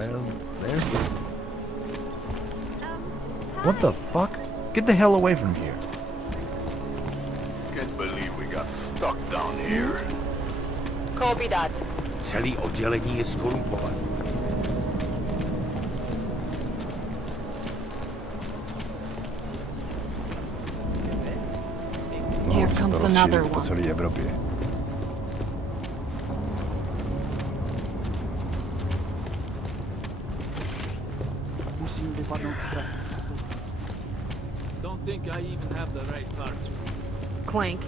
Well, there's the... What the fuck? Get the hell away from here. Can't believe we got stuck down here. Copy that. Celý oddělení je skorumpované. Here comes another Po one. celé Evropě. Musím vypadnout z krachu. Don't think I even have the right parts. Clank.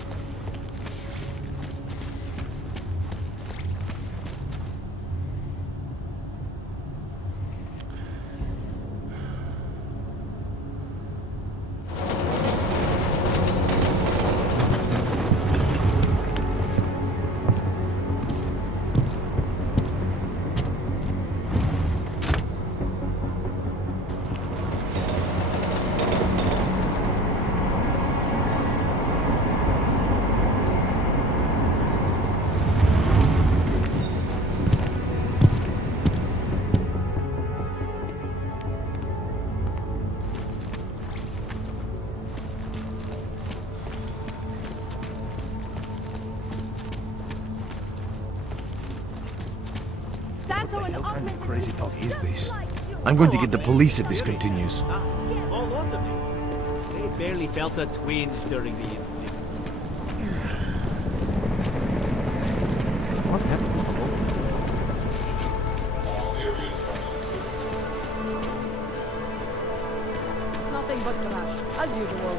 What kind of crazy talk is this? I'm going to get the police if this continues. All lot of it. They barely felt a twinge during the incident. What happened? Nothing but trash, as usual.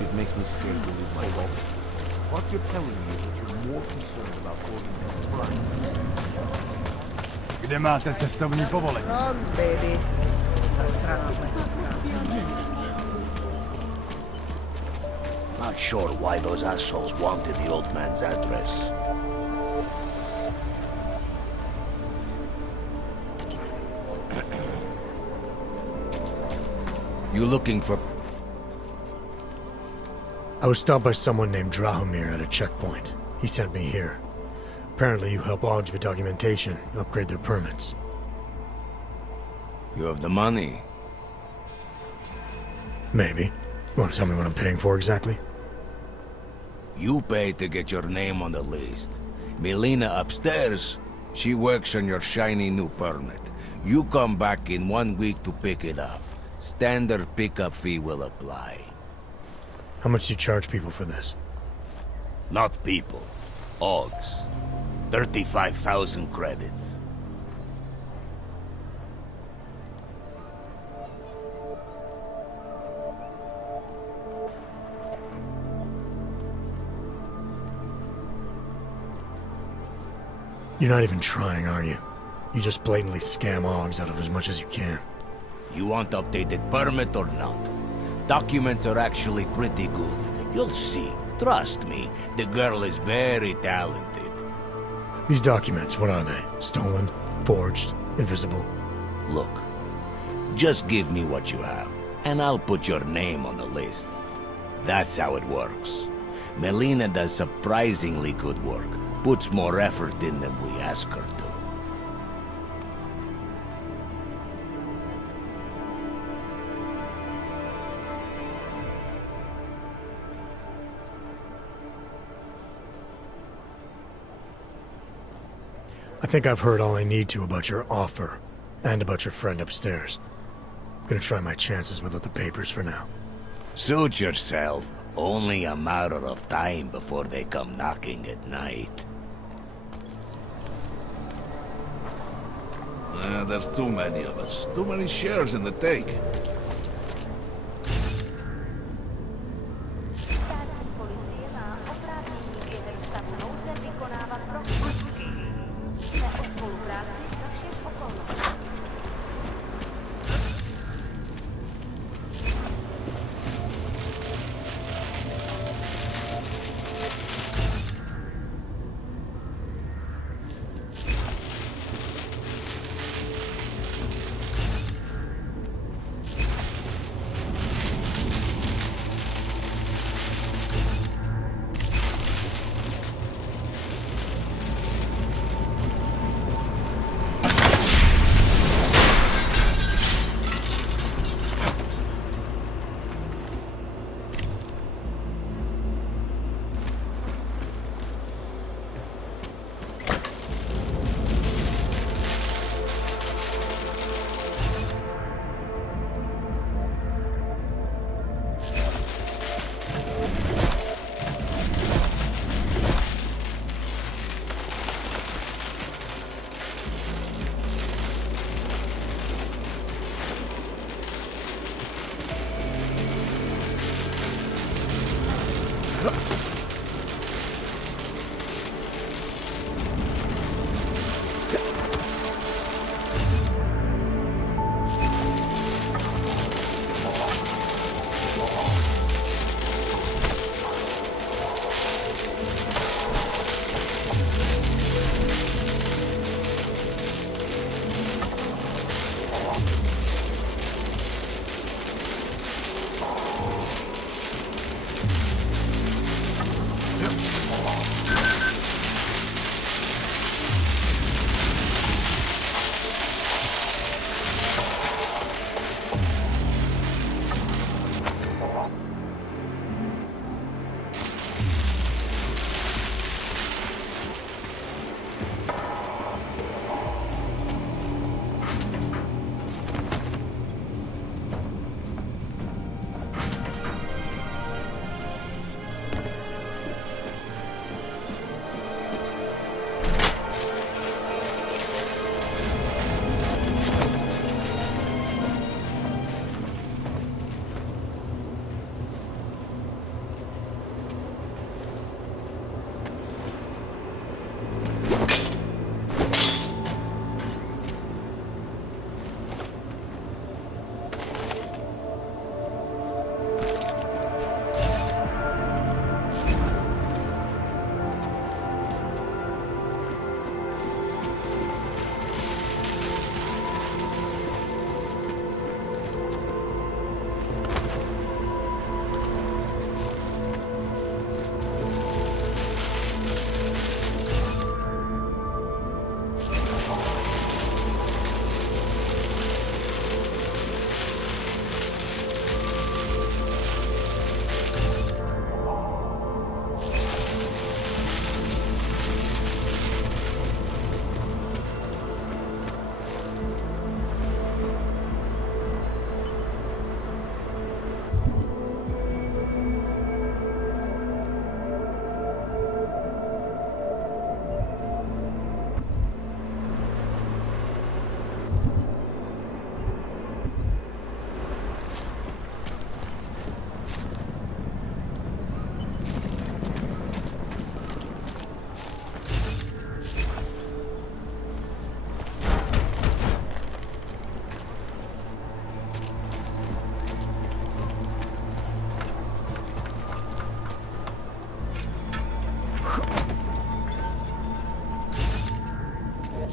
It makes me scared to leave my home. What you're telling me is that you're more concerned about organized crime. Kde máte cestovní povolení? Runs, baby. Not sure why those assholes wanted the old man's address. You looking for... I was stopped by someone named Drahomir at a checkpoint. He sent me here. Apparently you help Augs with documentation, upgrade their permits. You have the money? Maybe. You want to tell me what I'm paying for exactly? You pay to get your name on the list. Melina upstairs, she works on your shiny new permit. You come back in 1 week to pick it up. Standard pickup fee will apply. How much do you charge people for this? Not people. Augs. 35,000 credits. You're not even trying, are you? You just blatantly scam Augs out of as much as you can. You want updated permit or not? Documents are actually pretty good. You'll see. Trust me, the girl is very talented. These documents, what are they? Stolen? Forged? Invisible? Look, just give me what you have, and I'll put your name on the list. That's how it works. Melina does surprisingly good work, puts more effort in than we ask her to. I think I've heard all I need to about your offer, and about your friend upstairs. I'm gonna try my chances without the papers for now. Suit yourself. Only a matter of time before they come knocking at night. There's too many of us. Too many shares in the take.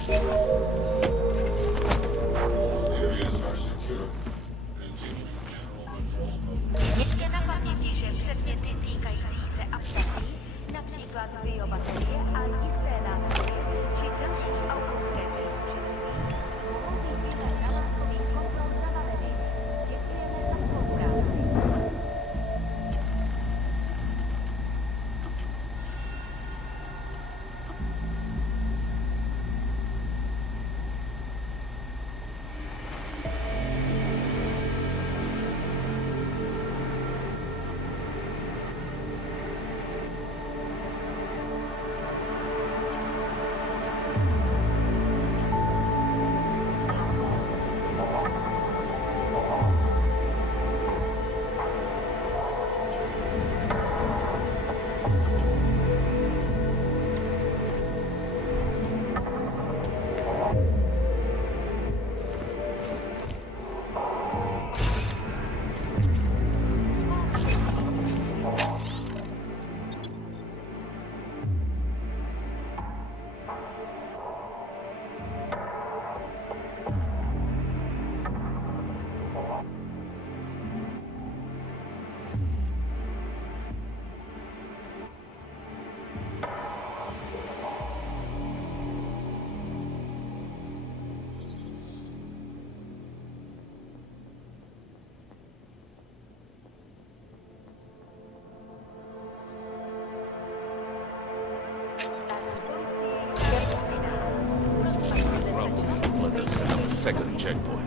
Mějte na paměti, že předměty týkající se apsací, například biobaterie a jisté nástroje, či další autorské příslušenství, mohou být podle namátkových kontrol zabaveny. Děkujeme za spolupráci. Let us have a second checkpoint.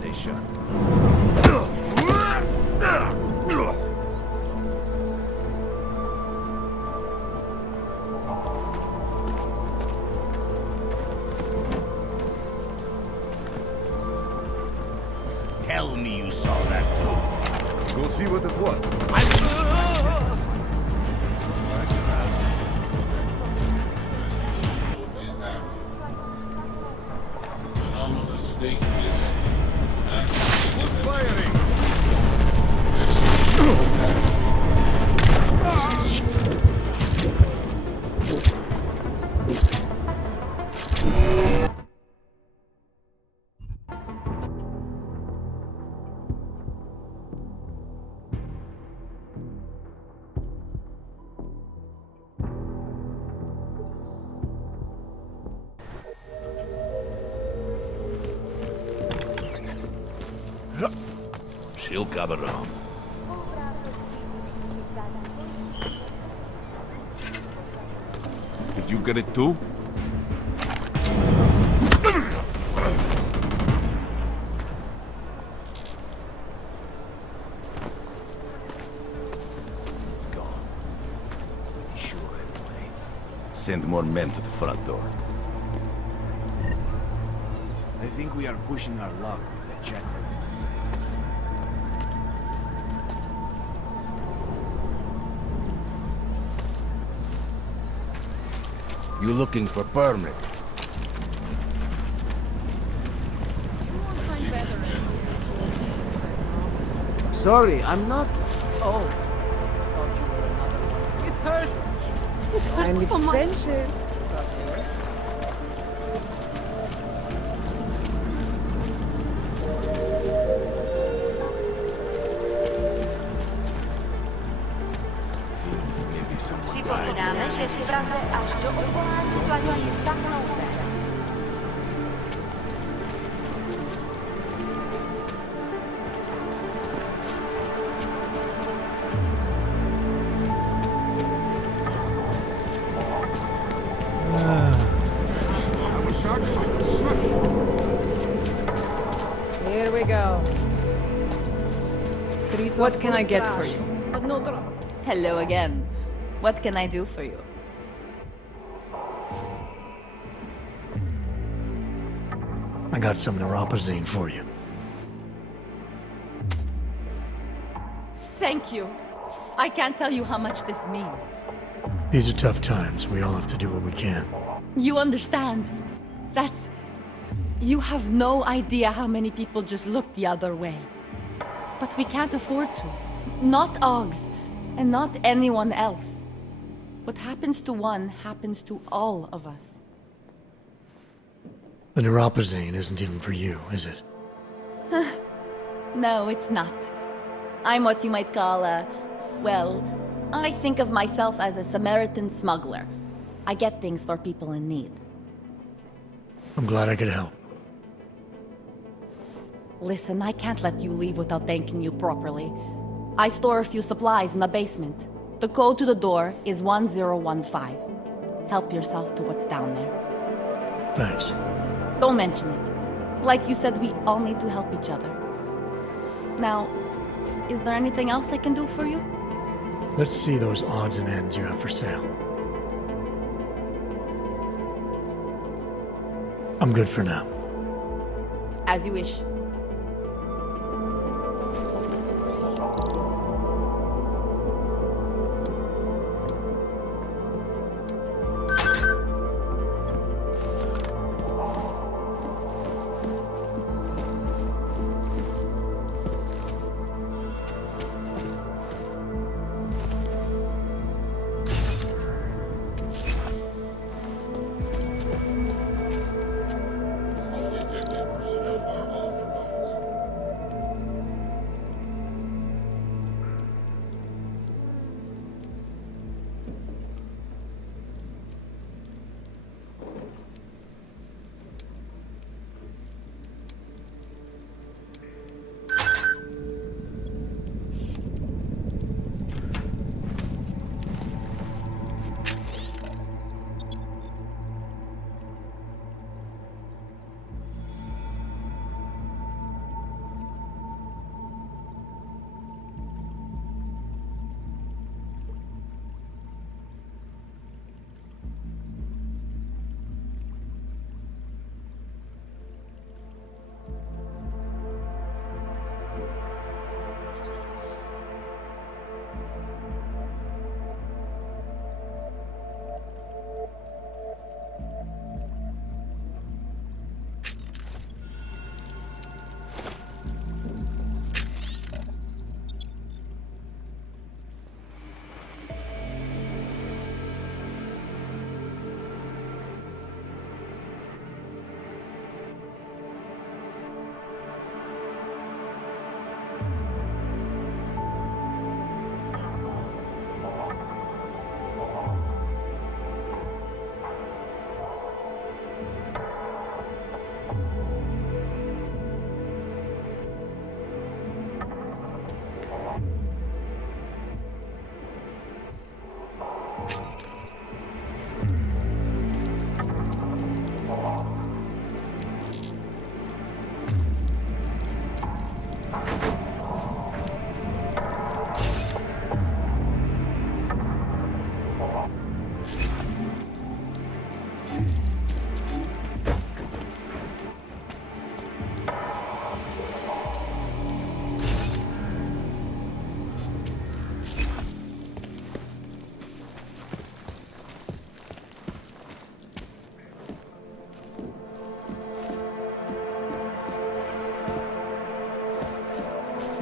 Stay shut. Tell me you saw that too. Go see what it was. She'll come around. Did you get it too? It's gone. Sure, anyway. Send more men to the front door. I think we are pushing our luck with the checkpoint. You looking for permit? Sorry, I'm not. Oh. Thought you were another one. It hurts. It hurts I'm so much. expensive. Připomínáme, že v Praze až do odvolání platí stav nouze. Here we go. Streets What of can I get for trash, you? But no drop. Hello again. What can I do for you? I got some neuropazine for you. Thank you. I can't tell you how much this means. These are tough times. We all have to do what we can. You understand? You have no idea how many people just look the other way. But we can't afford to. Not Oggs, and not anyone else. What happens to one happens to all of us. The neuropazine isn't even for you, is it? No, it's not. I'm what you might call well, I think of myself as a Samaritan smuggler. I get things for people in need. I'm glad I could help. Listen, I can't let you leave without thanking you properly. I store a few supplies in the basement. The code to the door is 1015. Help yourself to what's down there. Thanks. Don't mention it. Like you said, we all need to help each other. Now, is there anything else I can do for you? Let's see those odds and ends you have for sale. I'm good for now. As you wish.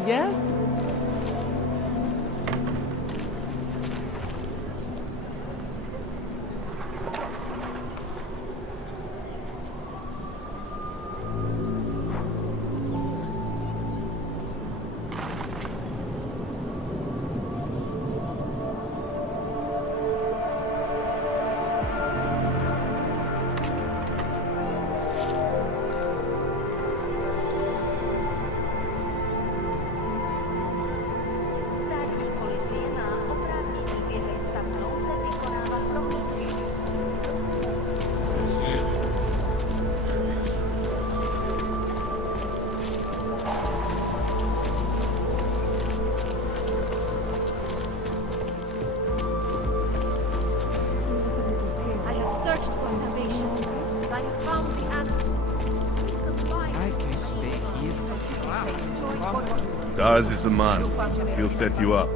Yes? Státní policie má oprávnění během stav nouze vykonávat prohlídky. I have searched for salvation. I have found the answer. I can't stay here. Dars is the man. He'll set you up.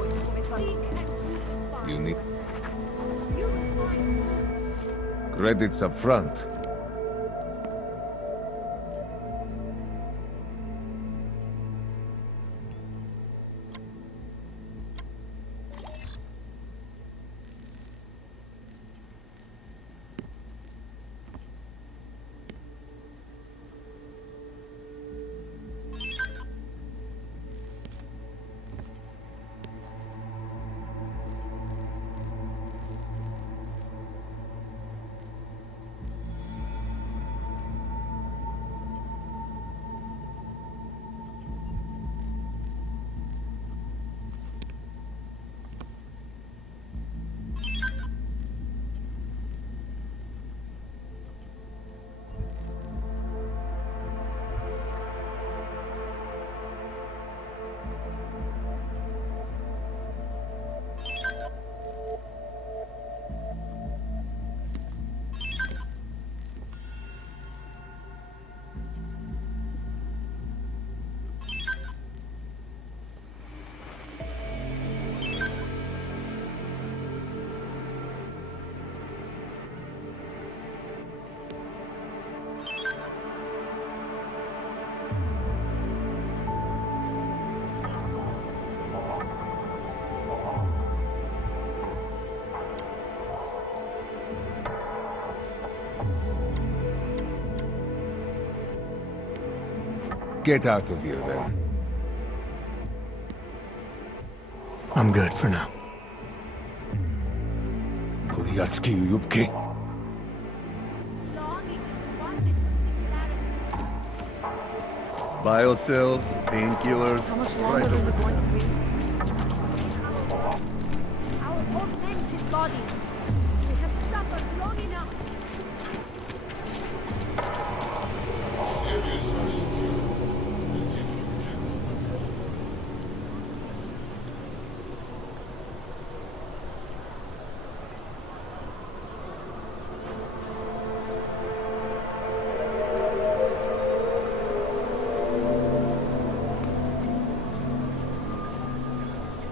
You need credits up front. Get out of here, then. I'm good for now. Kuliatski Yubki. Biocells, painkillers. How much longer is it going to be? Our augmented bodies. They have suffered long enough.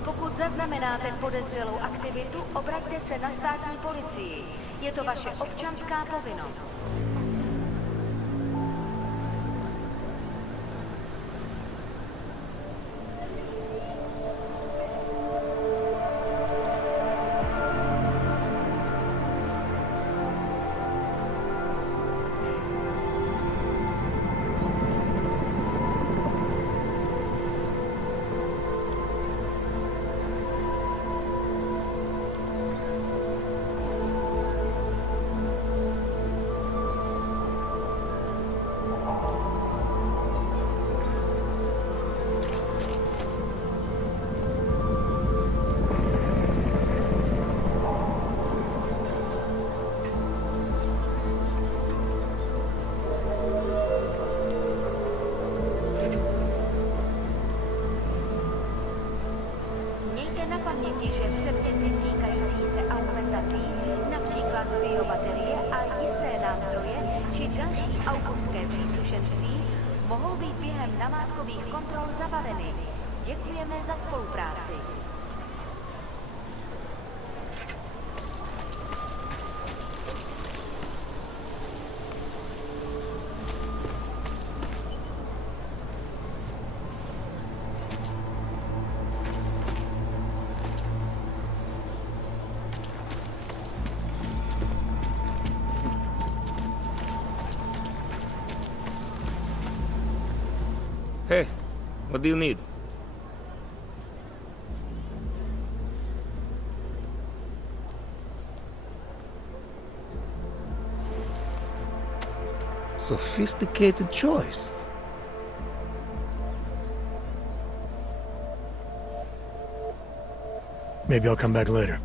Pokud zaznamenáte podezřelou aktivitu, obraťte se na státní policii. Je to vaše občanská povinnost. Mějte na paměti, že předměty týkající se augmentací, například biobaterie a jisté nástroje či další autorské příslušenství, mohou být během namátkových kontrol zabaveny. Děkujeme za spolupráci. Hey, what do you need? Sophisticated choice. Maybe I'll come back later.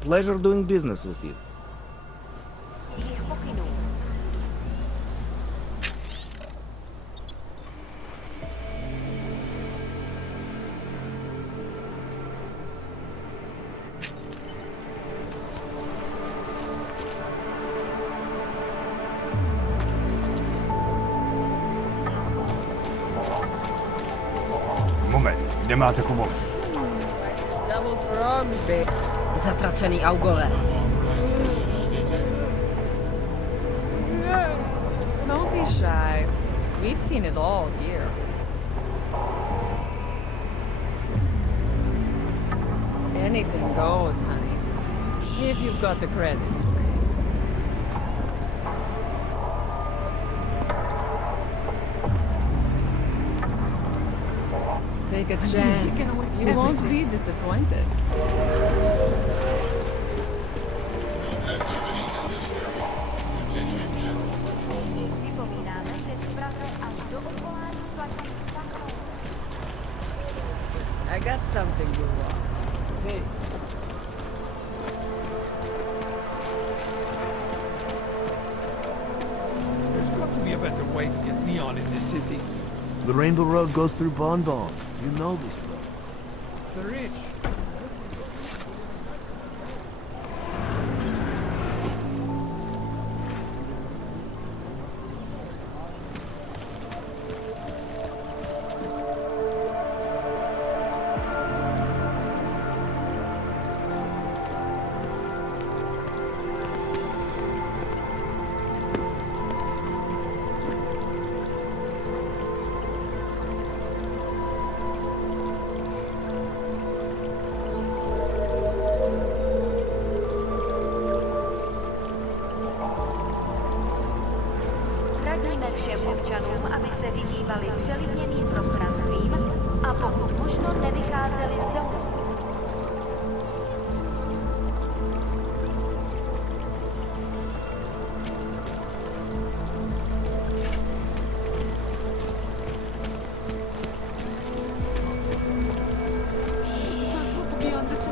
Pleasure doing business with you. Jejich pokynů. Nemáte pomoc. Double frogs, babe. Zatracený augové. Don't be shy. We've seen it all here. Anything goes, honey. If you've got the credits. Take a chance. You won't be disappointed. Připomínáme, že vpravo až do odvolání platí zákon. I got something you want. Hey. There's got to be a better way to get neon in this city. The Rainbow Road goes through Bon Bon. You know this place. The rich. Radíme všem občanům, aby se vyhýbali přelidněným prostranstvím a pokud možno nevycházeli z domu.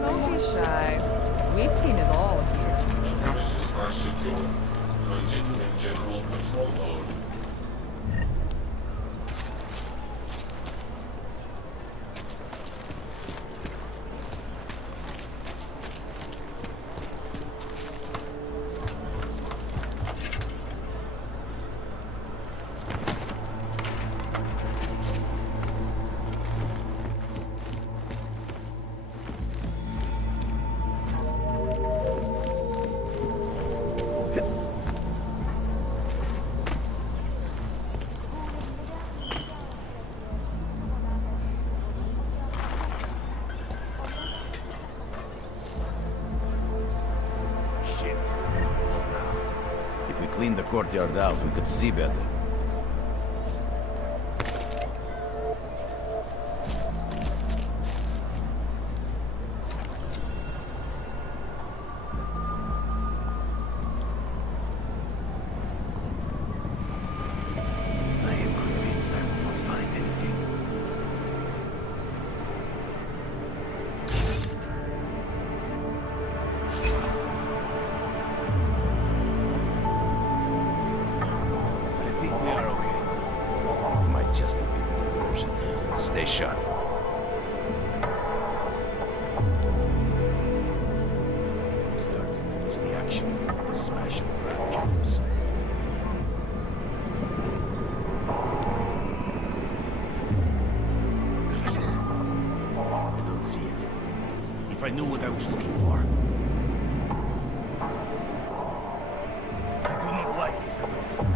Don't be shy. We've seen it all here. Premises are secure. Continuing general patrol mode. Shit. If we clean the courtyard out, we could see better. I am convinced I will not find anything. I think we are okay. It might just be the diversion. Stay sharp. Starting to lose the action. The smash and grab jumps. I don't see it. If I knew what I was looking for. I do not like this at all.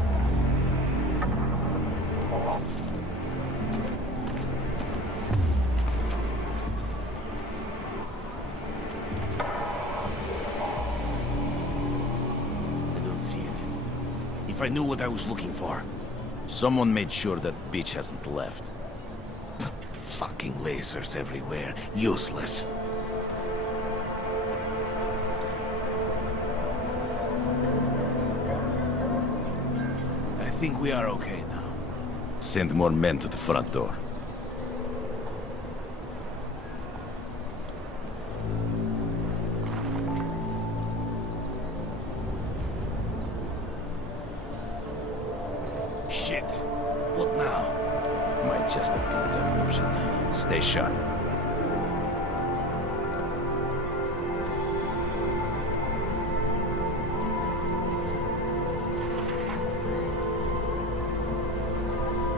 I don't see it. If I knew what I was looking for. Someone made sure that bitch hasn't left. Fucking lasers everywhere. Useless. I think we are okay now. Send more men to the front door. Shit. What now? Might just have been a diversion. Stay sharp.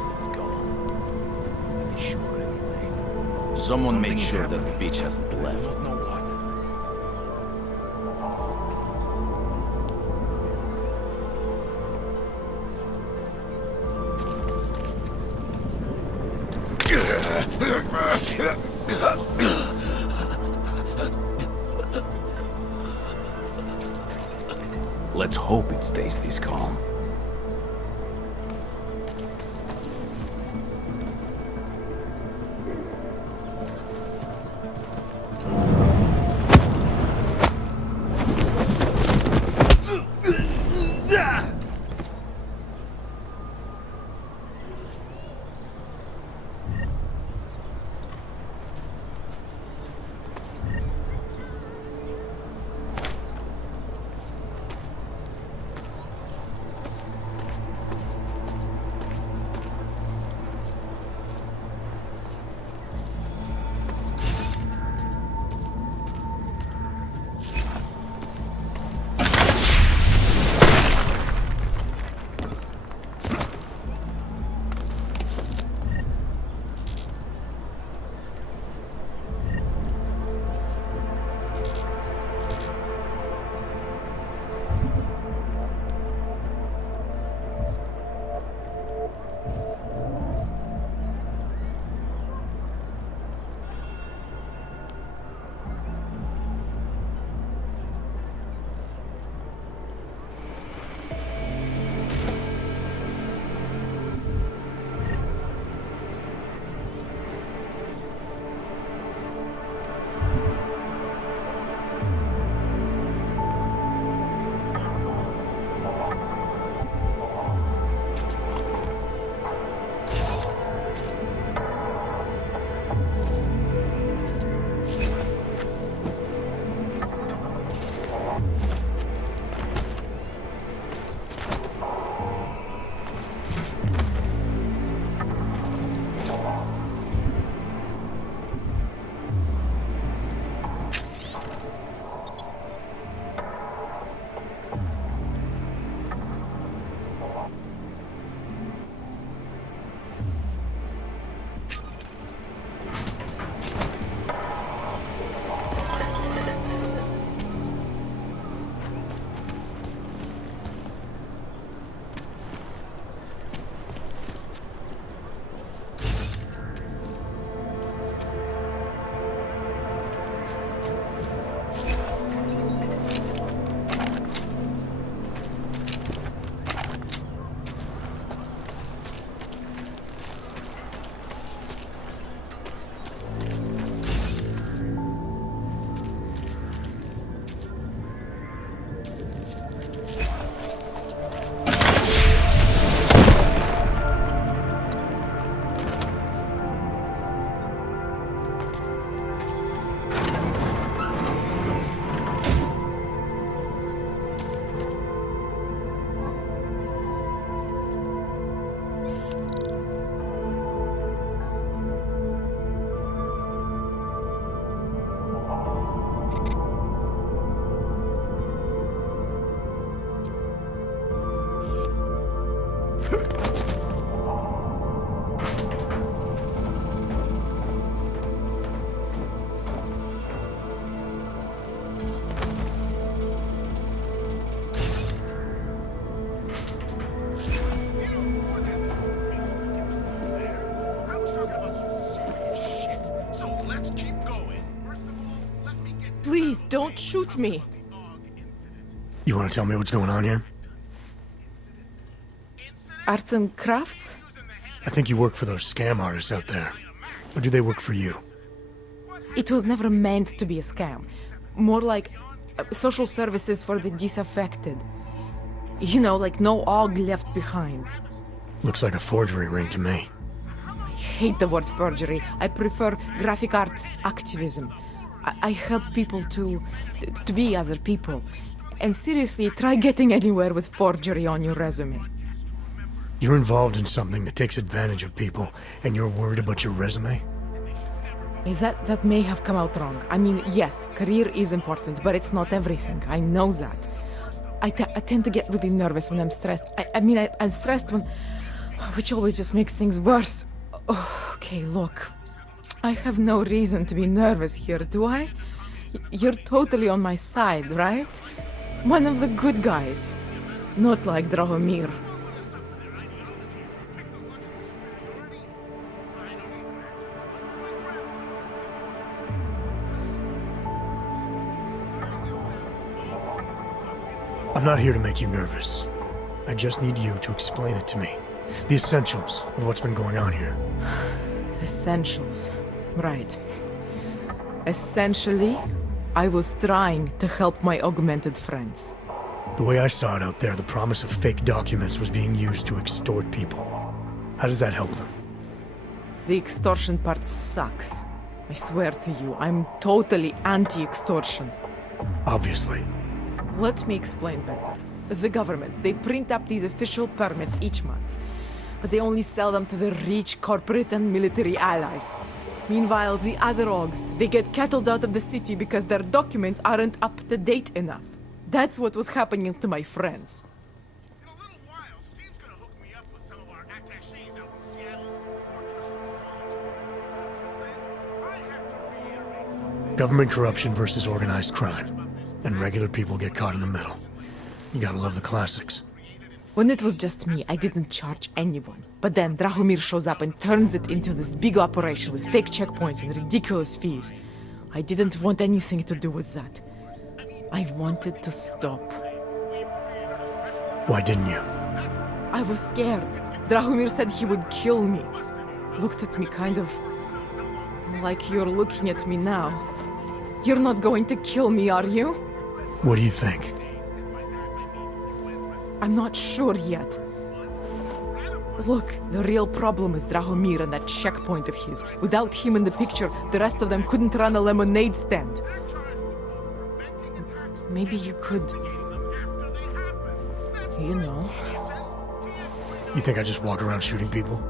Let's go. Pretty sure anyway. Someone made sure that the bitch hasn't left. Know what? Let's hope it stays this calm. Please, don't shoot me. You want to tell me what's going on here? Arts and crafts? I think you work for those scam artists out there. Or do they work for you? It was never meant to be a scam. More like social services for the disaffected. You know, like no OG left behind. Looks like a forgery ring to me. I hate the word forgery. I prefer graphic arts activism. I help people to be other people. And seriously, try getting anywhere with forgery on your resume. You're involved in something that takes advantage of people, and you're worried about your resume? That may have come out wrong. I mean, yes, career is important, but it's not everything. I know that. I tend to get really nervous when I'm stressed. I'm stressed when... which always just makes things worse. Oh, okay, look. I have no reason to be nervous here, do I? You're totally on my side, right? One of the good guys. Not like Drahomir. I'm not here to make you nervous. I just need you to explain it to me. The essentials of what's been going on here. Essentials. Right. Essentially, I was trying to help my augmented friends. The way I saw it out there, the promise of fake documents was being used to extort people. How does that help them? The extortion part sucks. I swear to you, I'm totally anti-extortion. Obviously. Let me explain better. The government, they print up these official permits each month, but they only sell them to the rich corporate and military allies. Meanwhile, the other Augs, they get cattled out of the city because their documents aren't up to date enough. That's what was happening to my friends. Government corruption versus organized crime. And regular people get caught in the middle. You gotta love the classics. When it was just me, I didn't charge anyone. But then Drahomir shows up and turns it into this big operation with fake checkpoints and ridiculous fees. I didn't want anything to do with that. I wanted to stop. Why didn't you? I was scared. Drahomir said he would kill me. Looked at me kind of like you're looking at me now. You're not going to kill me, are you? What do you think? I'm not sure yet. Look, the real problem is Drahomir and that checkpoint of his. Without him in the picture, the rest of them couldn't run a lemonade stand. Maybe you could... You know... You think I just walk around shooting people?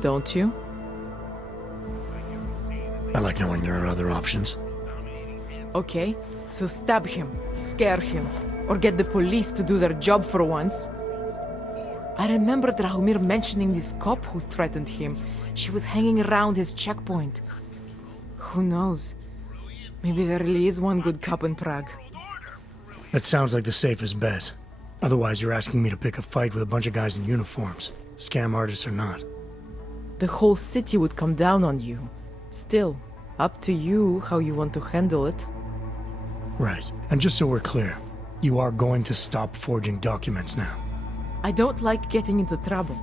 Don't you? I like knowing there are other options. Okay, so stab him, scare him, or get the police to do their job for once. I remember Drahomir mentioning this cop who threatened him. She was hanging around his checkpoint. Who knows? Maybe there really is one good cop in Prague. That sounds like the safest bet. Otherwise, you're asking me to pick a fight with a bunch of guys in uniforms, scam artists or not. The whole city would come down on you. Still, up to you how you want to handle it. Right. And just so we're clear, you are going to stop forging documents now. I don't like getting into trouble.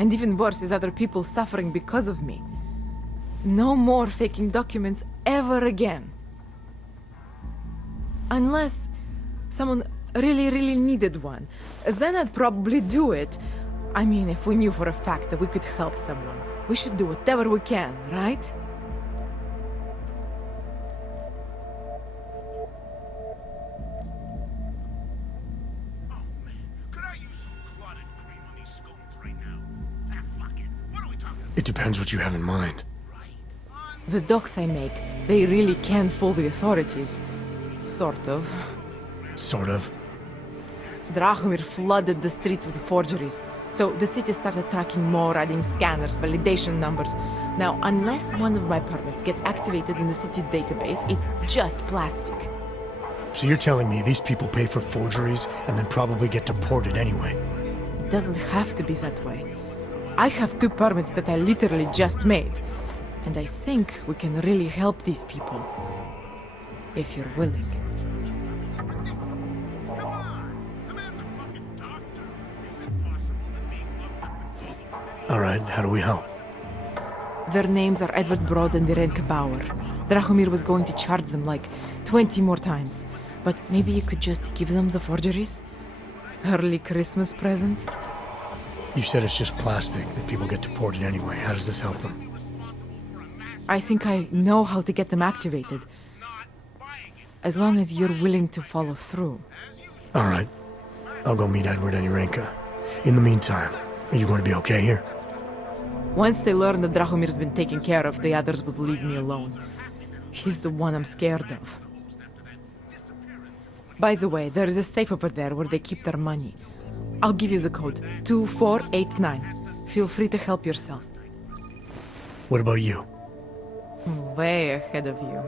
And even worse is other people suffering because of me. No more faking documents ever again. Unless someone really needed one. Then I'd probably do it. I mean, if we knew for a fact that we could help someone, we should do whatever we can, right? It depends what you have in mind. The docs I make, they really can fool the authorities. Sort of. Sort of. Drahomir flooded the streets with forgeries, so the city started tracking more, adding scanners, validation numbers. Now, unless one of my permits gets activated in the city database, it's just plastic. So you're telling me these people pay for forgeries and then probably get deported anyway? It doesn't have to be that way. I have 2 permits that I literally just made. And I think we can really help these people. If you're willing. Alright, how do we help? Their names are Edward Broad and Irenka Bauer. Drahomir was going to charge them like 20 more times. But maybe you could just give them the forgeries? Early Christmas present? You said it's just plastic, that people get deported anyway. How does this help them? I think I know how to get them activated. As long as you're willing to follow through. Alright. I'll go meet Edward and Irenka. In the meantime, are you going to be okay here? Once they learn that Drahomir's been taken care of, the others will leave me alone. He's the one I'm scared of. By the way, there is a safe over there where they keep their money. I'll give you the code. 2489. Feel free to help yourself. What about you? Way ahead of you.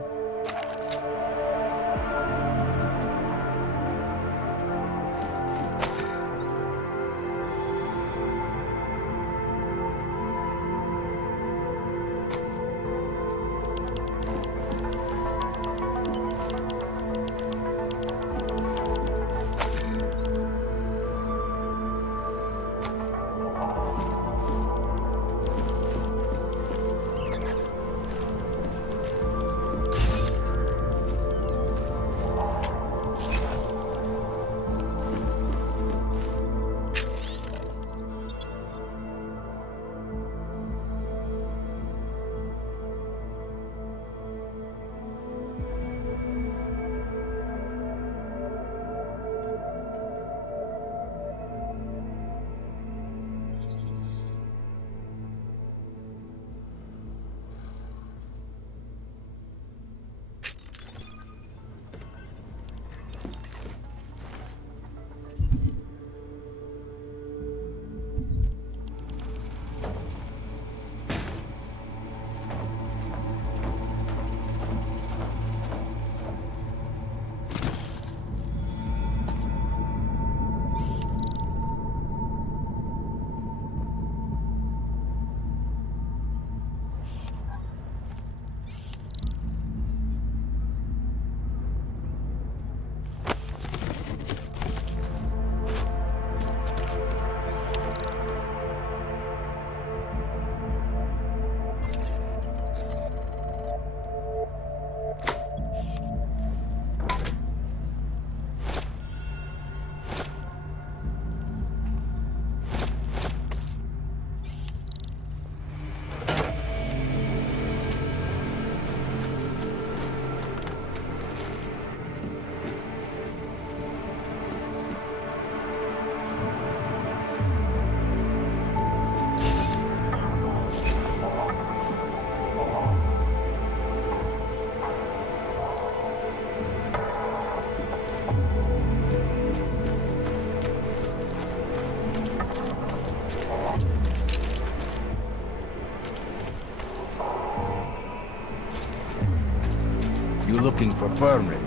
You looking for permit?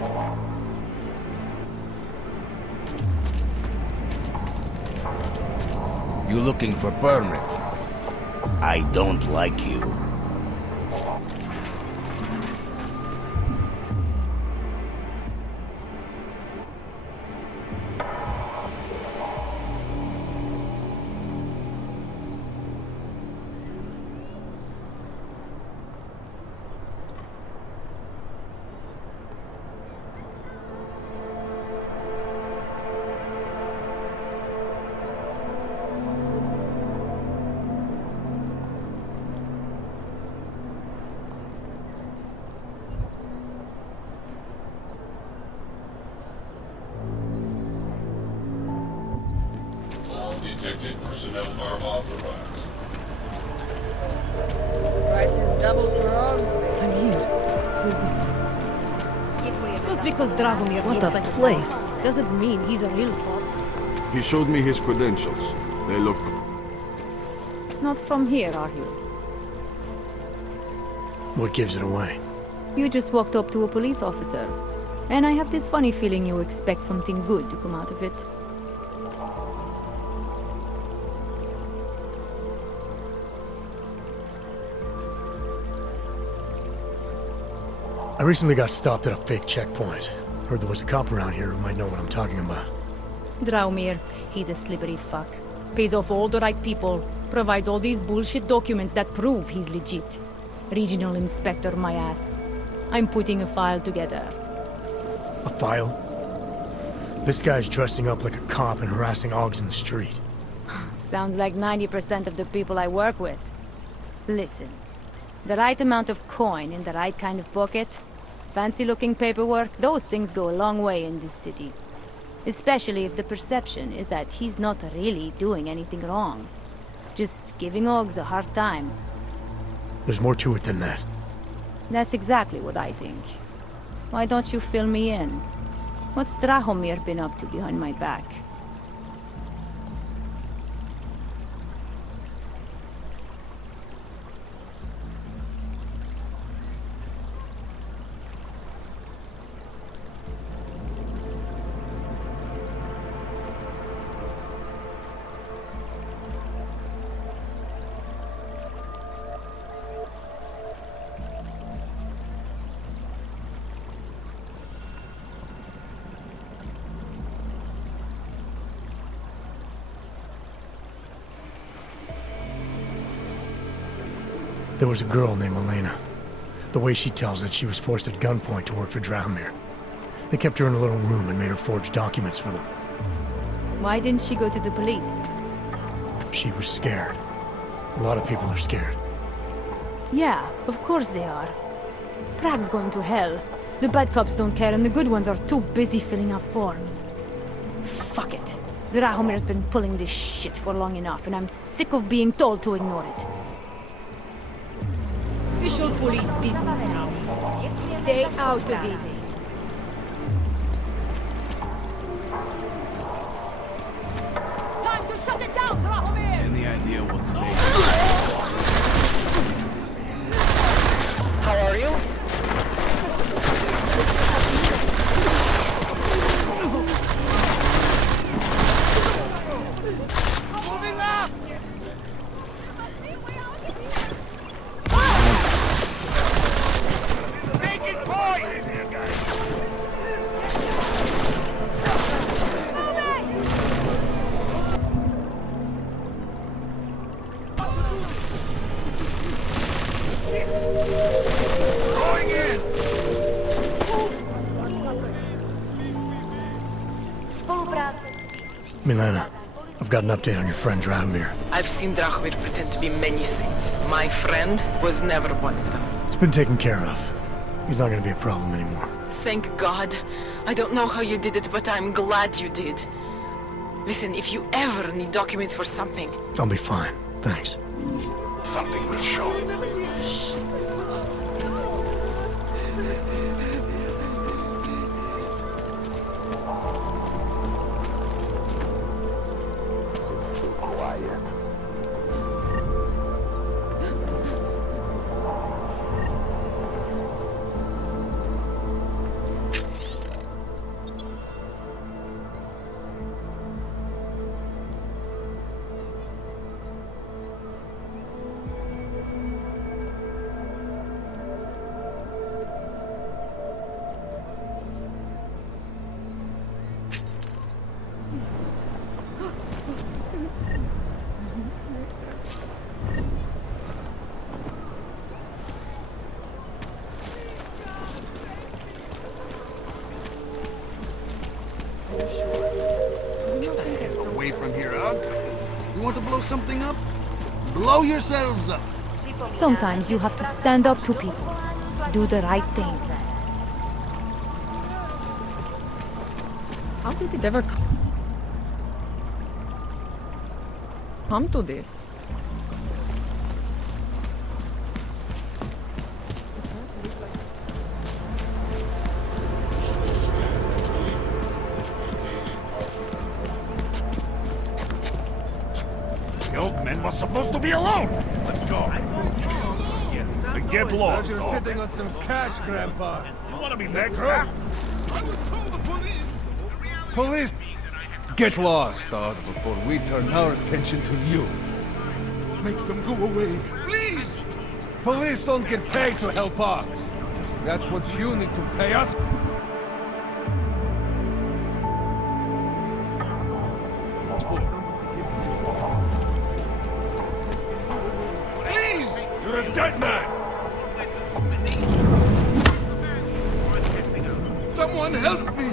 You looking for permit? I don't like you. All detected personnel are authorized. Price is double for all. I'm here. Just because Dragomir What looks a like place. doesn't mean he's a real top. He showed me his credentials. They look... Not from here, are you? What gives it away? You just walked up to a police officer. And I have this funny feeling you expect something good to come out of it. I recently got stopped at a fake checkpoint. Heard there was a cop around here who might know what I'm talking about. Draumir, he's a slippery fuck. Pays off all the right people. Provides all these bullshit documents that prove he's legit. Regional inspector, my ass. I'm putting a file together. A file? This guy's dressing up like a cop and harassing Augs in the street. Sounds like 90% of the people I work with. Listen, the right amount of coin in the right kind of pocket, fancy-looking paperwork, those things go a long way in this city. Especially if the perception is that he's not really doing anything wrong. Just giving Augs a hard time. There's more to it than that. That's exactly what I think. Why don't you fill me in? What's Drahomir been up to behind my back? There was a girl named Elena. The way she tells it, she was forced at gunpoint to work for Drahomir. They kept her in a little room and made her forge documents for them. Why didn't she go to the police? She was scared. A lot of people are scared. Yeah, of course they are. Prague's going to hell. The bad cops don't care and the good ones are too busy filling out forms. Fuck it. Drahomir's been pulling this shit for long enough and I'm sick of being told to ignore it. Official police business now. Stay out of it. Time to shut it down, Drahomir! Any idea what today? How are you? Moving up! Making point! Going in! Milena, I've got an update on your friend Drahomir. I've seen Drahomir pretend to be many things. My friend was never one of them. It's been taken care of. He's not gonna be a problem anymore. Thank God. I don't know how you did it, but I'm glad you did. Listen, if you ever need documents for something... I'll be fine. Thanks. Something will show. Shh. Away from here, Ugg. You want to blow something up? Blow yourselves up. Sometimes you have to stand up to people. Do the right thing. How did it ever come to this? The old man was supposed to be alone. Let's go. And get lost, You're dog. sitting on some cash, Grandpa. You want to be next, huh? Police! Get lost, dog, before we turn our attention to you. Make them go away, please. Police don't get paid to help us. That's what you need to pay us. Please! You're a dead man! Someone help me!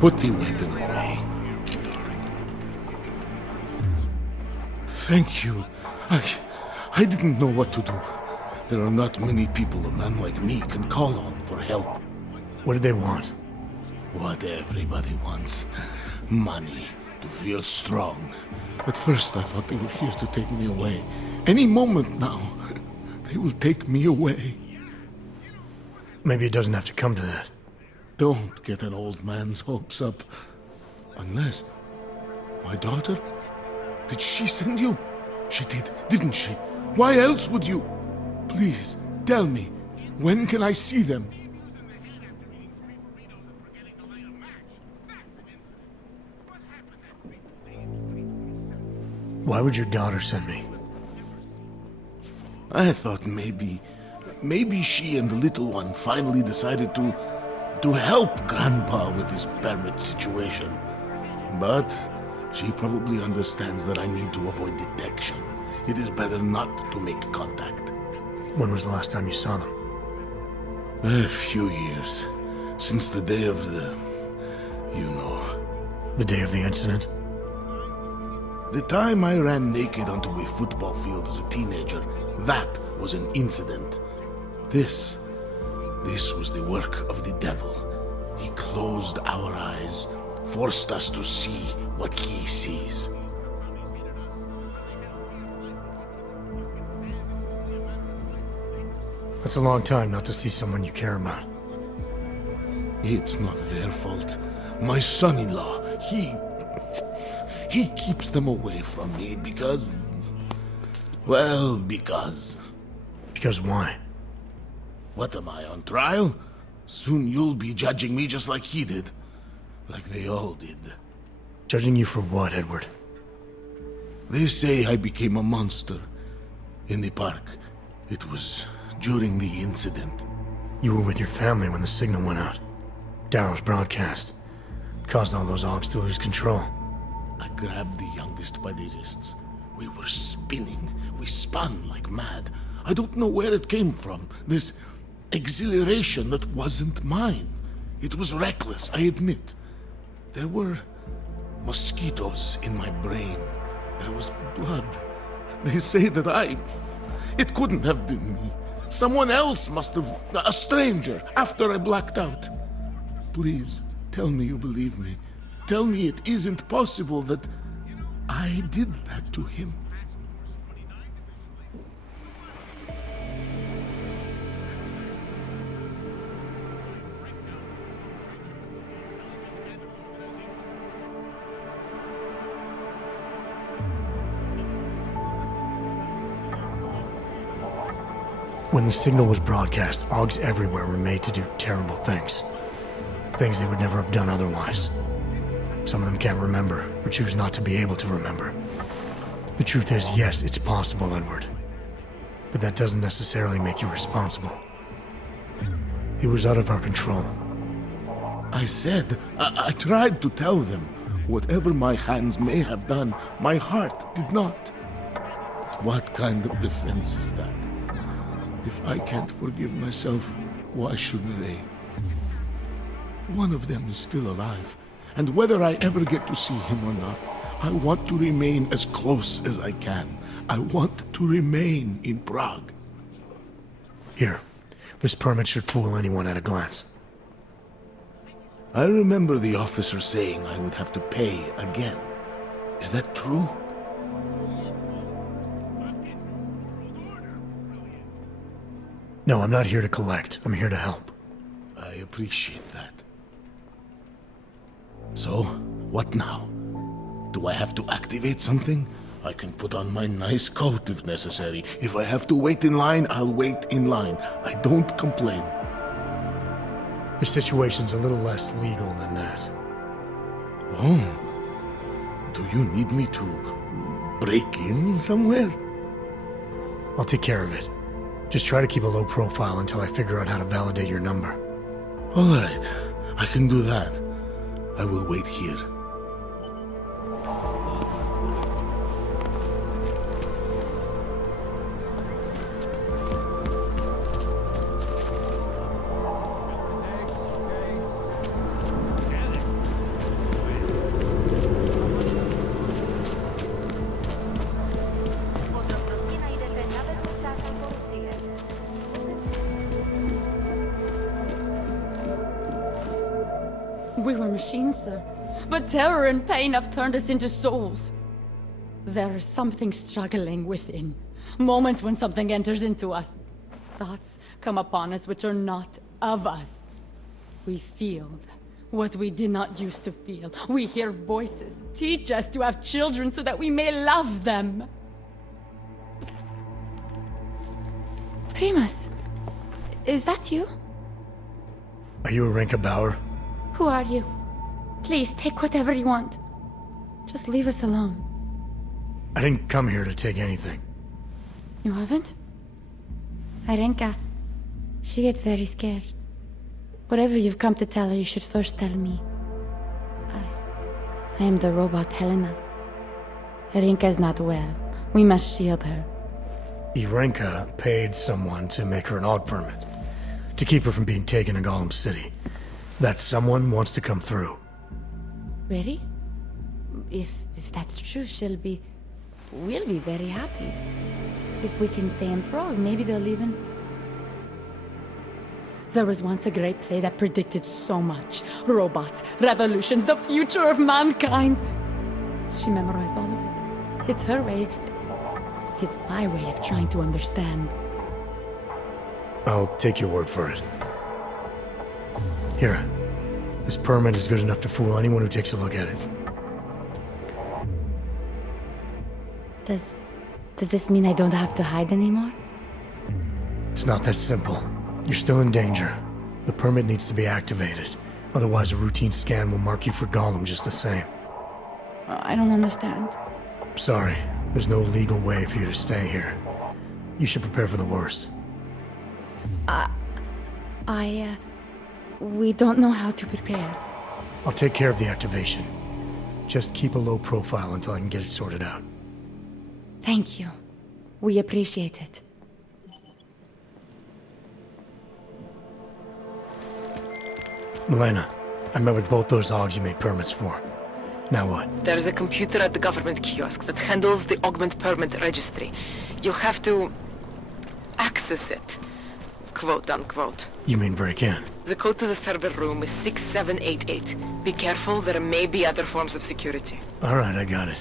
Put the weapon away. Thank you. I didn't know what to do. There are not many people a man like me can call on for help. What did they want? What everybody wants. Money. To feel strong. At first I thought they were here to take me away. Any moment now, they will take me away. Maybe it doesn't have to come to that. Don't get an old man's hopes up. Unless... My daughter? Did she send you? She did, didn't she? Why else would you? Please, tell me. When can I see them? Why would your daughter send me? I thought maybe she and the little one finally decided to help Grandpa with his permit situation. But she probably understands that I need to avoid detection. It is better not to make contact. When was the last time you saw them? A few years. Since the day of the... you know. The day of the incident? The time I ran naked onto a football field as a teenager, that was an incident. This was the work of the devil. He closed our eyes, forced us to see what he sees. That's a long time not to see someone you care about. It's not their fault. My son-in-law, he keeps them away from me because... well, because... Because why? What am I, on trial? Soon you'll be judging me just like he did. Like they all did. Judging you for what, Edward? They say I became a monster. In the park. It was during the incident. You were with your family when the signal went out. Darrow's broadcast. Caused all those Augs to lose control. I grabbed the youngest by the wrists. We were spinning. We spun like mad. I don't know where it came from. This exhilaration that wasn't mine. It was reckless, I admit. There were mosquitoes in my brain. There was blood. They say that it couldn't have been me. Someone else must have... a stranger, after I blacked out. Please, tell me you believe me. Tell me it isn't possible that I did that to him. When the signal was broadcast, Augs everywhere were made to do terrible things. Things they would never have done otherwise. Some of them can't remember, or choose not to be able to remember. The truth is, yes, it's possible, Edward. But that doesn't necessarily make you responsible. It was out of our control. I said, I tried to tell them. Whatever my hands may have done, my heart did not. But what kind of defense is that? If I can't forgive myself, why should they? One of them is still alive, and whether I ever get to see him or not, I want to remain as close as I can. I want to remain in Prague. Here, this permit should fool anyone at a glance. I remember the officer saying I would have to pay again. Is that true? No, I'm not here to collect. I'm here to help. I appreciate that. So, what now? Do I have to activate something? I can put on my nice coat if necessary. If I have to wait in line, I'll wait in line. I don't complain. The situation's a little less legal than that. Oh. Do you need me to break in somewhere? I'll take care of it. Just try to keep a low profile until I figure out how to validate your number. All right. I can do that. I will wait here. We were machines, sir. But terror and pain have turned us into souls. There is something struggling within. Moments when something enters into us. Thoughts come upon us which are not of us. We feel what we did not used to feel. We hear voices. Teach us to have children so that we may love them. Primus, is that you? Are you Arenka Bauer? Who are you? Please, take whatever you want. Just leave us alone. I didn't come here to take anything. You haven't? Arenka, she gets very scared. Whatever you've come to tell her, you should first tell me. I am the robot Helena. Erinka is not well. We must shield her. Irenka paid someone to make her an AUG permit, to keep her from being taken to Golem City. That someone wants to come through. Really? If that's true, we'll be very happy. If we can stay in Prague, maybe they'll even... There was once a great play that predicted so much. Robots, revolutions, the future of mankind. She memorized all of it. It's her way. It's my way of trying to understand. I'll take your word for it. Here. This permit is good enough to fool anyone who takes a look at it. Does this mean I don't have to hide anymore? It's not that simple. You're still in danger. The permit needs to be activated. Otherwise, a routine scan will mark you for Golem just the same. I don't understand. Sorry, there's no legal way for you to stay here. You should prepare for the worst. We don't know how to prepare. I'll take care of the activation. Just keep a low profile until I can get it sorted out. Thank you. We appreciate it. Milena, I met with both those AUGs you made permits for. Now what? There's a computer at the government kiosk that handles the augment permit registry. You'll have to access it, quote unquote. You mean break in? The code to the server room is 6788. Be careful, there may be other forms of security. Alright, I got it.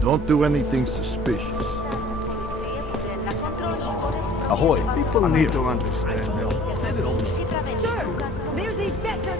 Don't do anything suspicious. Ahoy! People need to understand that. Sir, there's a better...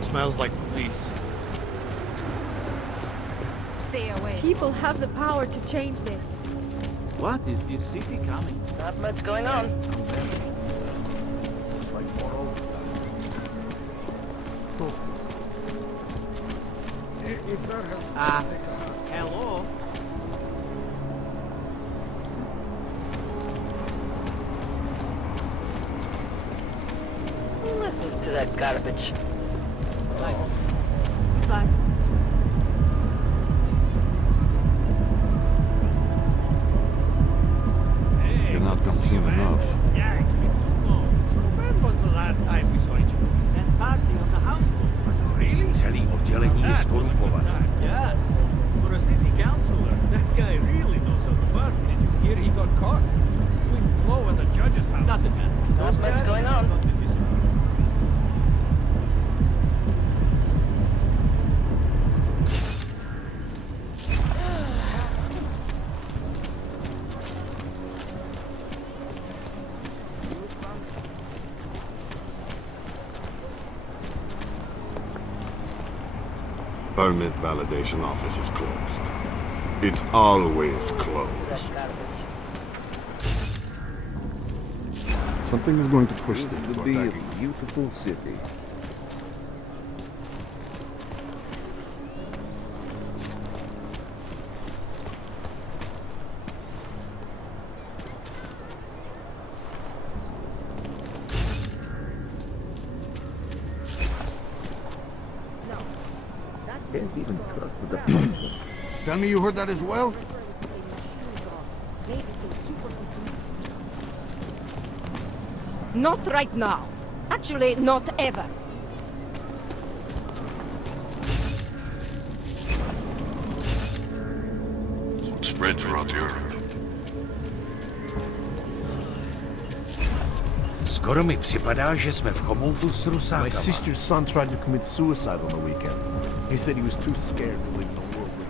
Smells like police. Stay away. People have the power to change this. What is this city coming? Not much going on. Hello? Who listens to that garbage? Bye. You're not complete enough. Yeah, it's been too long. When was the last time we saw each other? That party on the houseboat. Was it really? Sally, or telling you That was a story good time. Yeah. For a city councillor, that guy really knows how to work. Did you hear he got caught? Doing blow at the judge's house. Nothing, man. Not much going on. permit validation office is closed. It's always closed. Something is going to push them Seems to to be a attacking. beautiful city. Can't even trust the defense. Tell me you heard that as well? Not right now. Actually, not ever. Spread throughout Europe. Skoro mi připadá, že jsme v chomoutu s Rusákama. My sister's son tried to commit suicide on the weekend. He said he was too scared to live in a world where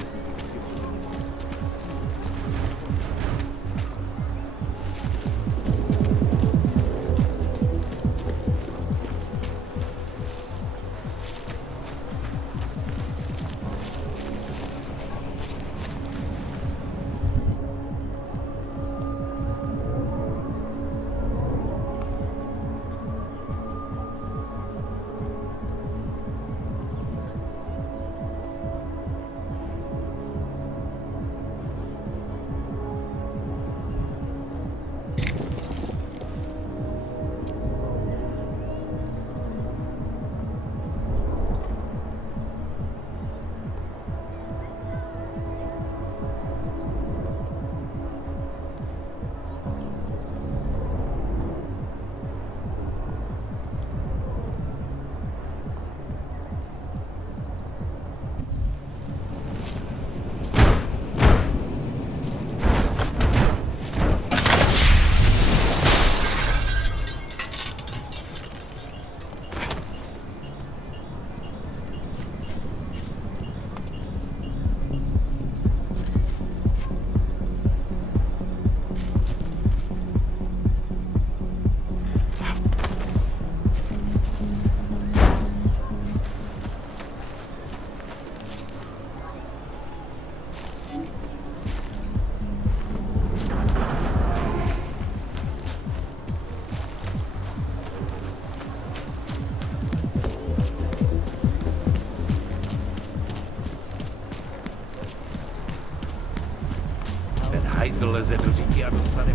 Ten hajzl leze do říti a dostane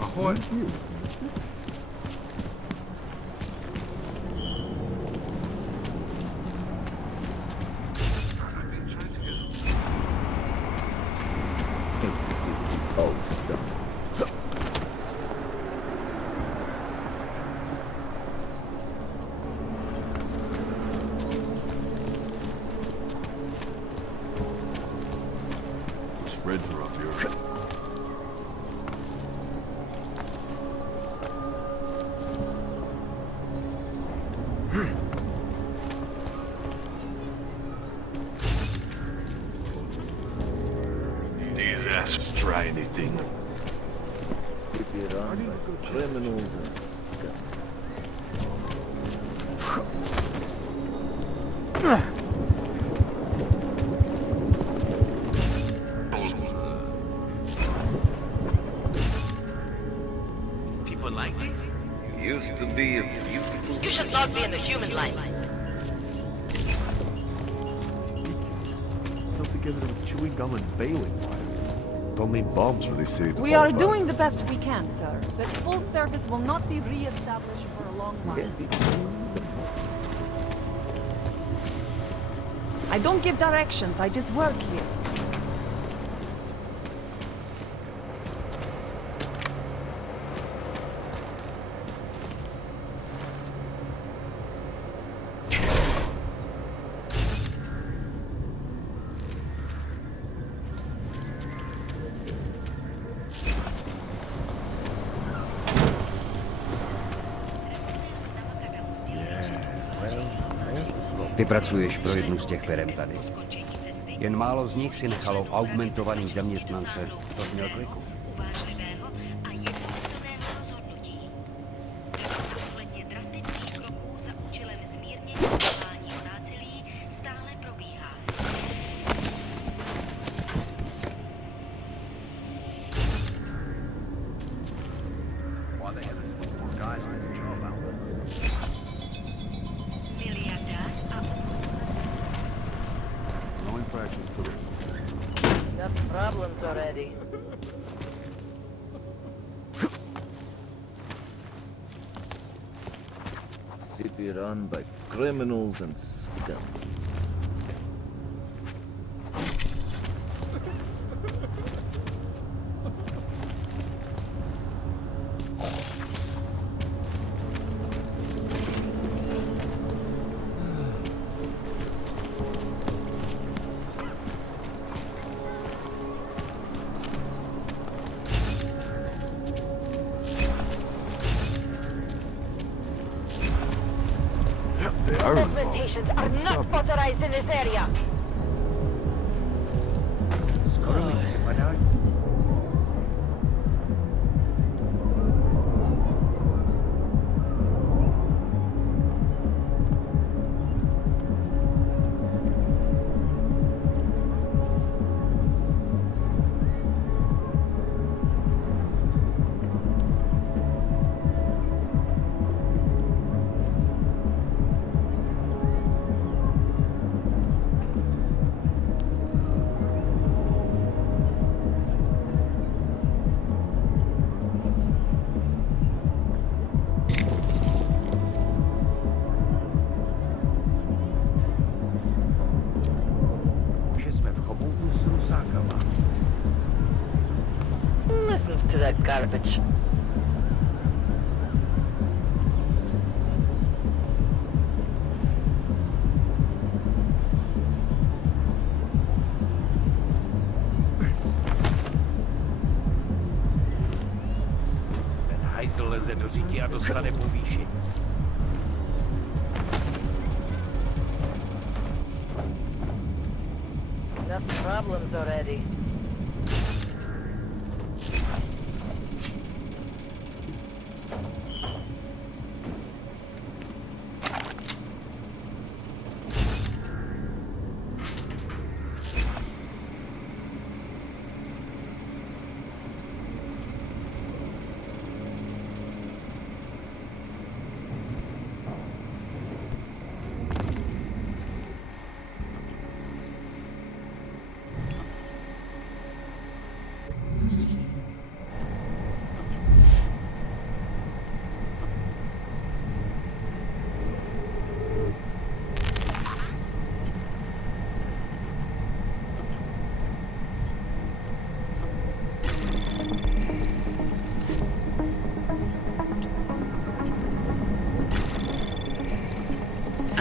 Ahoy! oh, it's done. Spread throughout Europe. These assholes try anything. City run by criminals and People like this? Used to be a beautiful... You should not be in the human line. held together with chewing gum and baling wire. Don't need bombs for this city to We fall are apart. doing the best we can, sir. But full service will not be re-established for a long while. I don't give directions, I just work here. Ty pracuješ pro jednu z těch firem tady. Jen málo z nich si nechalo augmentovaný zaměstnance. To měl kliku. problems already. City run by criminals and scum. Investmentations are not authorized in this area. Listens to that garbage. Ten hajzl leze do říky a dostane povýšení. Enough problems already.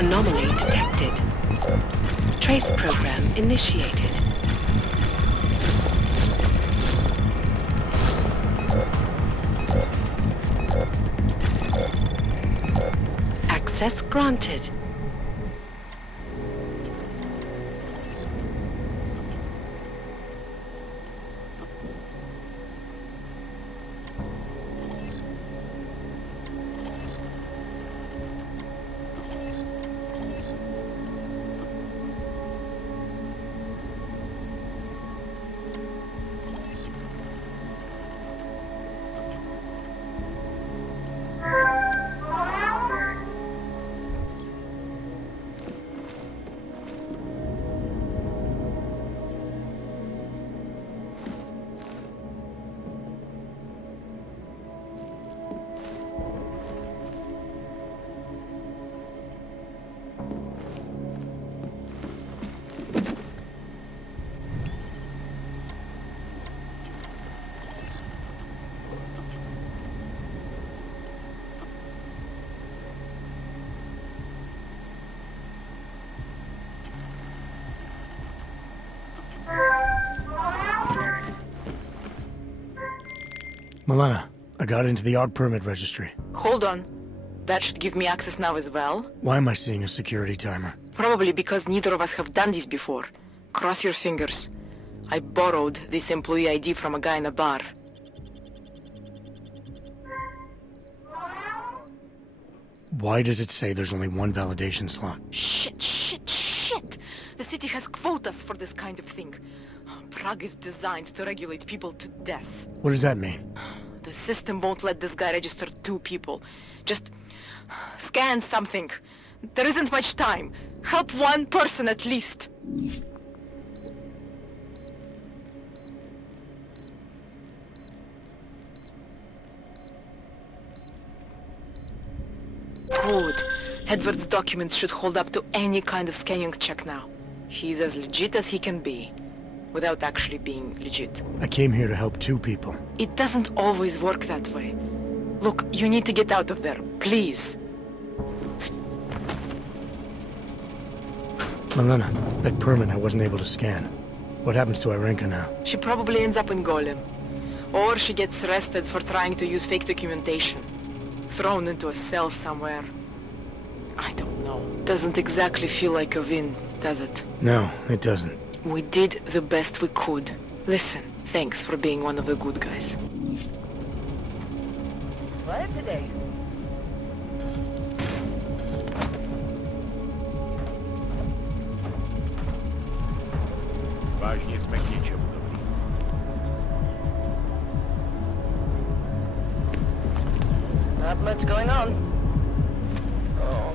Anomaly detected. Trace program initiated. Access granted. Milena, I got into the AUG permit registry. Hold on. That should give me access now as well. Why am I seeing a security timer? Probably because neither of us have done this before. Cross your fingers. I borrowed this employee ID from a guy in a bar. Why does it say there's only one validation slot? Shit! The city has quotas for this kind of thing. Prague is designed to regulate people to death. What does that mean? The system won't let this guy register 2 people. Just scan something. There isn't much time. Help one person at least. Good. Edward's documents should hold up to any kind of scanning check now. He's as legit as he can be, without actually being legit. I came here to help two people. It doesn't always work that way. Look, you need to get out of there, please. Milena, that permit I wasn't able to scan. What happens to Irenka now? She probably ends up in Golem. Or she gets arrested for trying to use fake documentation. Thrown into a cell somewhere. I don't know. Doesn't exactly feel like a win, does it? No, it doesn't. We did the best we could. Listen, thanks for being one of the good guys. What today? Vážně jsme k ničemu dobrý. Not much going on. Oh.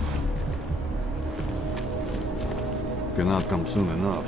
Cannot come soon enough.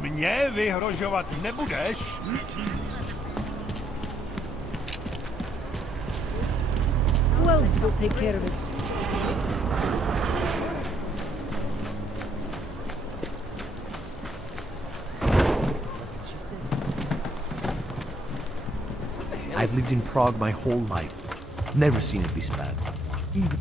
Mně vyhrožovat nebudeš? Who else will take care of it? I've lived in Prague my whole life. Never seen it this bad. Even...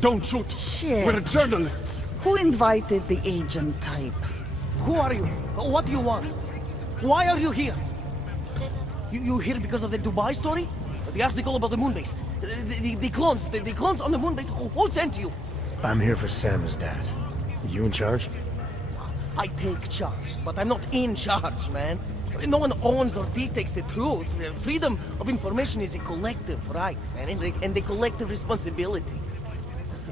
Don't shoot! Shit. We're journalists! Who invited the agent type? Who are you? What do you want? Why are you here? You here because of the Dubai story? The article about the moonbase? The clones on the moonbase? Who sent you? I'm here for Sam's dad. You in charge? I take charge, but I'm not in charge, man. No one owns or dictates the truth. Freedom of information is a collective right, man, and a collective responsibility.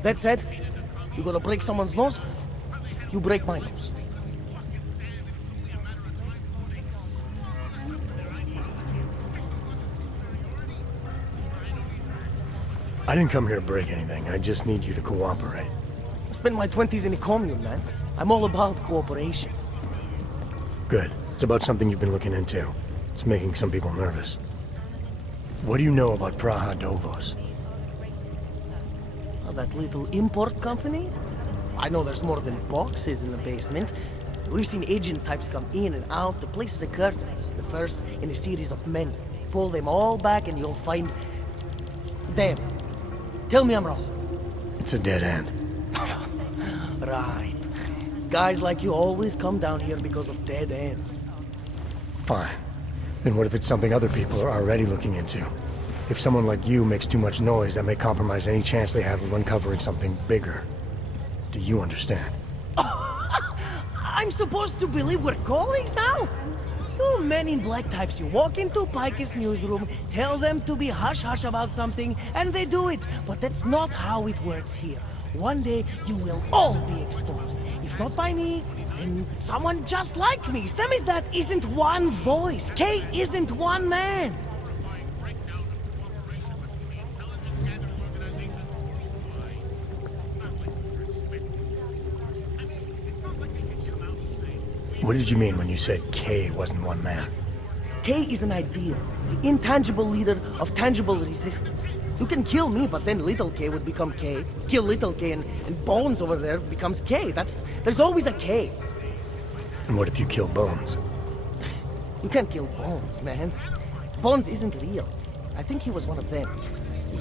That said, you gonna break someone's nose? You break my nose. I didn't come here to break anything. I just need you to cooperate. I spent my 20s in a commune, man. I'm all about cooperation. Good. It's about something you've been looking into. It's making some people nervous. What do you know about Praha Dovos? that little import company? I know there's more than boxes in the basement. We've seen agent types come in and out. The place is a curtain. The first in a series of many. Pull them all back and you'll find... them. Tell me I'm wrong. It's a dead end. Right. Guys like you always come down here because of dead ends. Fine. Then what if it's something other people are already looking into? If someone like you makes too much noise, that may compromise any chance they have of uncovering something bigger. Do you understand? I'm supposed to believe we're colleagues now? You men in black types, you walk into Pike's newsroom, tell them to be hush-hush about something, and they do it. But that's not how it works here. One day, you will all be exposed. If not by me, then someone just like me. Samizdat isn't one voice. K isn't one man. What did you mean when you said K wasn't one man? K is an ideal, the intangible leader of tangible resistance. You can kill me, but then little K would become K. Kill little K and Bones over there becomes K. There's always a K. And what if you kill Bones? You can't kill Bones, man. Bones isn't real. I think he was one of them.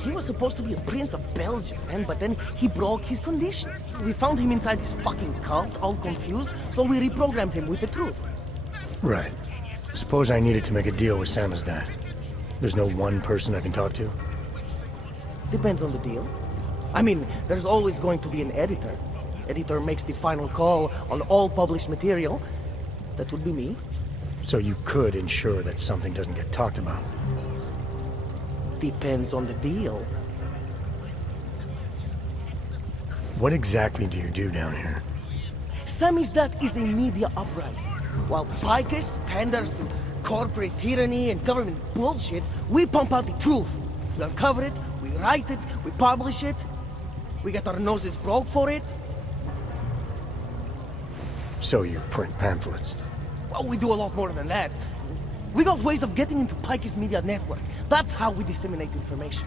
He was supposed to be a prince of Belgium, man, but then he broke his condition. We found him inside this fucking cult, all confused, so we reprogrammed him with the truth. Right. Suppose I needed to make a deal with Samizdat. There's no one person I can talk to? Depends on the deal. I mean, there's always going to be an editor. Editor makes the final call on all published material. That would be me. So you could ensure that something doesn't get talked about? Depends on the deal. What exactly do you do down here? Samizdat is a media uprising. While Picus panders to corporate tyranny and government bullshit, we pump out the truth. We uncover it, we write it, we publish it. We get our noses broke for it. So you print pamphlets? Well, we do a lot more than that. We got ways of getting into Pike's media network. That's how we disseminate information.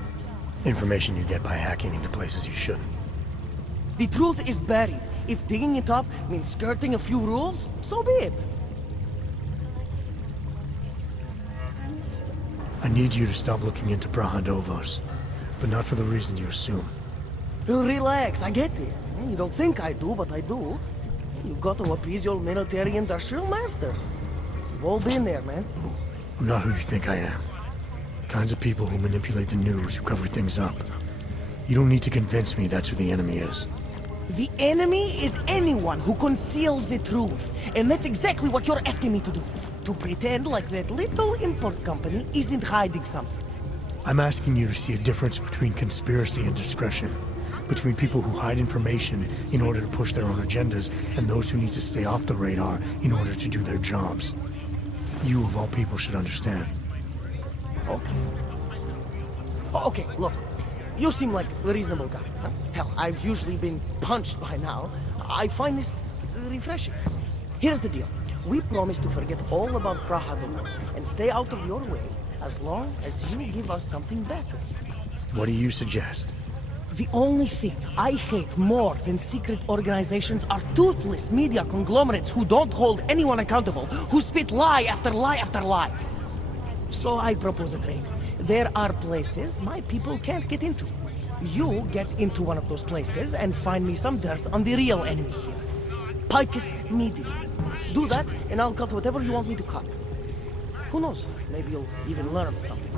Information you get by hacking into places you shouldn't. The truth is buried. If digging it up means skirting a few rules, so be it. I need you to stop looking into Brahadovos, but not for the reason you assume. Relax, I get it. You don't think I do, but I do. You got to appease your military industrial masters. We've all been there, man. I'm not who you think I am. The kinds of people who manipulate the news, who cover things up. You don't need to convince me that's who the enemy is. The enemy is anyone who conceals the truth. And that's exactly what you're asking me to do. To pretend like that little import company isn't hiding something. I'm asking you to see a difference between conspiracy and discretion. Between people who hide information in order to push their own agendas and those who need to stay off the radar in order to do their jobs. You, of all people, should understand. Okay, look. You seem like a reasonable guy. Huh? Hell, I've usually been punched by now. I find this refreshing. Here's the deal. We promise to forget all about Brahadovos and stay out of your way as long as you give us something better. What do you suggest? The only thing I hate more than secret organizations are toothless media conglomerates who don't hold anyone accountable, who spit lie after lie after lie. So I propose a trade. There are places my people can't get into. You get into one of those places and find me some dirt on the real enemy here. Picus Media. Do that, and I'll cut whatever you want me to cut. Who knows? Maybe you'll even learn something.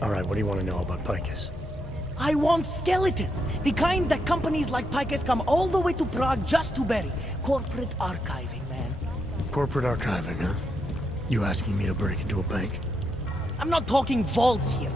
All right, what do you want to know about Picus? I want skeletons! The kind that companies like Picus come all the way to Prague just to bury. Corporate archiving, man. Corporate archiving, huh? You asking me to break into a bank? I'm not talking vaults here.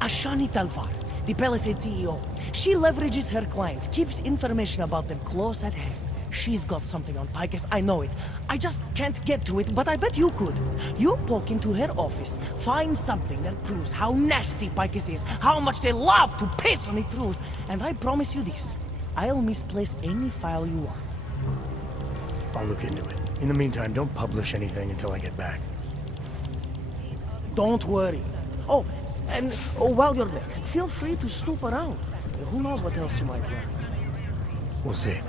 Ashani Talvar, the Palisade CEO, she leverages her clients, keeps information about them close at hand. She's got something on Picus, I know it. I just can't get to it, but I bet you could. You poke into her office, find something that proves how nasty Picus is, how much they love to piss on the truth, and I promise you this. I'll misplace any file you want. I'll look into it. In the meantime, don't publish anything until I get back. Don't worry. Oh, and while you're there, feel free to snoop around. Who knows what else you might learn. We'll see.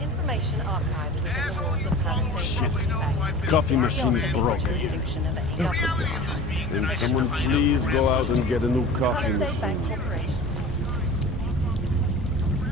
Information archived within the walls of Palisade. Coffee machine's broken. Jurisdiction of any government. Can someone please go out and get a new coffee Palisade Bank machine? Corporation